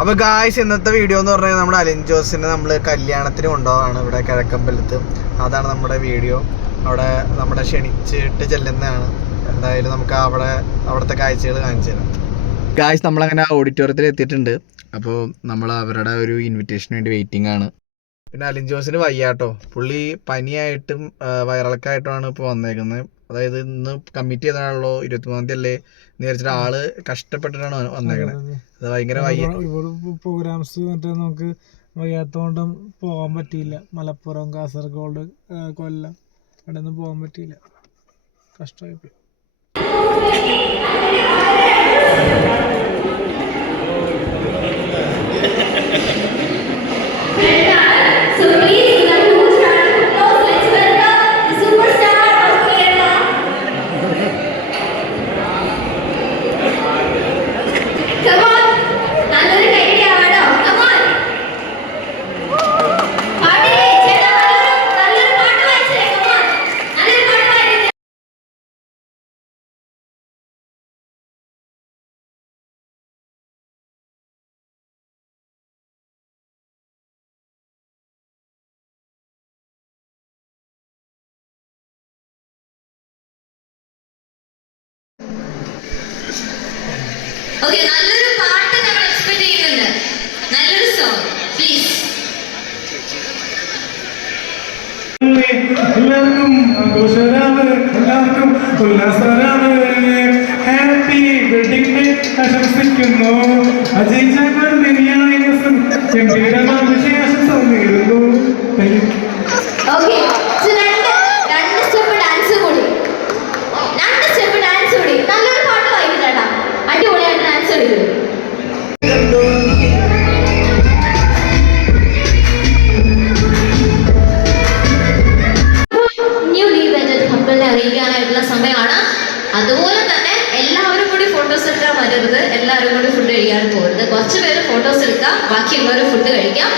അപ്പോൾ ഗായ്സ്, ഇന്നത്തെ വീഡിയോ എന്ന് പറഞ്ഞാൽ നമ്മുടെ അലിൻ ജോസിനെ നമ്മൾ കല്യാണത്തിന് കൊണ്ടുപോകാണ് ഇവിടെ കിഴക്കമ്പലത്ത്. അതാണ് നമ്മുടെ വീഡിയോ. അവിടെ നമ്മുടെ ക്ഷണിച്ചിട്ട് ചെല്ലുന്നതാണ്. എന്തായാലും നമുക്ക് അവിടുത്തെ കാഴ്ചകൾ കാണിച്ചു തരാം. ഗായ്സ്, നമ്മളങ്ങനെ ഓഡിറ്റോറിയത്തിൽ എത്തിയിട്ടുണ്ട്. അപ്പോൾ നമ്മൾ അവരുടെ ഒരു ഇൻവിറ്റേഷന് വേണ്ടി വെയിറ്റിംഗ് ആണ്. പിന്നെ അലിൻ ജോസിന് വയ്യാട്ടോ, പുള്ളി പനിയായിട്ടും വയറിളക്കായിട്ടുമാണ് ഇപ്പോൾ വന്നേക്കുന്നത്. അതായത് ഇന്ന് കമ്മിറ്റ് ചെയ്താണല്ലോ, 23-ാം തീയതി അല്ലേ എന്ന് വിചാരിച്ചിട്ട് ആള് കഷ്ടപ്പെട്ടിട്ടാണ് വന്നേക്കണത്. അത് ഭയങ്കര ഒരുപാട് പ്രോഗ്രാംസ് മറ്റേ നമുക്ക് വയ്യാത്തോണ്ടും പോകാൻ പറ്റിയില്ല. മലപ്പുറം, കാസർഗോഡ്, കൊല്ലം അവിടെ ഒന്നും പോകാൻ പറ്റിയില്ല. കഷ്ടമായിപ്പോയി. ഓക്കേ, നല്ലൊരു പാട്ട് നമ്മൾ എക്സ്പെക്ട് ചെയ്യുന്നുണ്ട്. നല്ലൊരു സോങ് പ്ലീസ്. എല്ലാവർക്കും ആഘോഷരാവ്, എല്ലാവർക്കും ഉല്ലാസരാവ്. ഹാപ്പി വെഡിങ് ഡേ ആശംസിക്കുന്നു. അജയ് ചാക്കോട് നിര്യാണ ദിവസം എംപിയുടെ ആശംസ നേരുന്നു. ഓക്കേ, രണ്ട് സ്റ്റെപ്പ് ഡാൻസ് കൂടി. നല്ലൊരു പാട്ട് വായിക്കട്ടാ. അടിപൊളിയായിട്ട് ഡാൻസ് കളിക്കും. അറിയിക്കാനായിട്ടുള്ള സമയമാണ്. അതുപോലെ തന്നെ എല്ലാവരും കൂടി ഫോട്ടോസ് എടുക്കാൻ വരരുത്. എല്ലാവരും കൂടി ഫുഡ് കഴിക്കാൻ പോകരുത്. കുറച്ച് പേര് ഫോട്ടോസ് എടുക്കാം, ബാക്കിയുള്ളവർ ഫുഡ് കഴിക്കാം.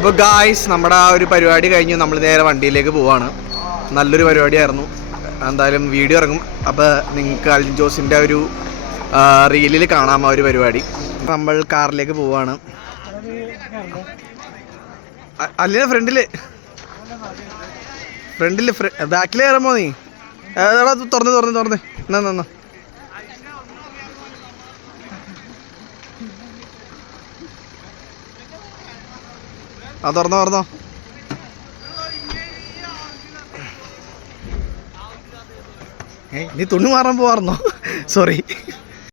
അപ്പോൾ ഗായ്സ്, നമ്മുടെ ആ ഒരു പരിപാടി കഴിഞ്ഞ് നമ്മൾ നേരെ വണ്ടിയിലേക്ക് പോവാണ്. നല്ലൊരു പരിപാടിയായിരുന്നു. എന്തായാലും വീഡിയോ ഇറങ്ങും. അപ്പോൾ നിങ്ങൾക്ക് അലിൻ ജോസിൻ്റെ ഒരു റീലിൽ കാണാം ആ ഒരു പരിപാടി. നമ്മൾ കാറിലേക്ക് പോവാണ്. അല്ലിനെ ഫ്രണ്ടിൽ ബാക്കിൽ കയറുമ്പോൾ നീ തുറന്ന് എന്നാ തുറന്നോ. നീ തുണി മാറാൻ പോവാറുന്നോ? സോറി.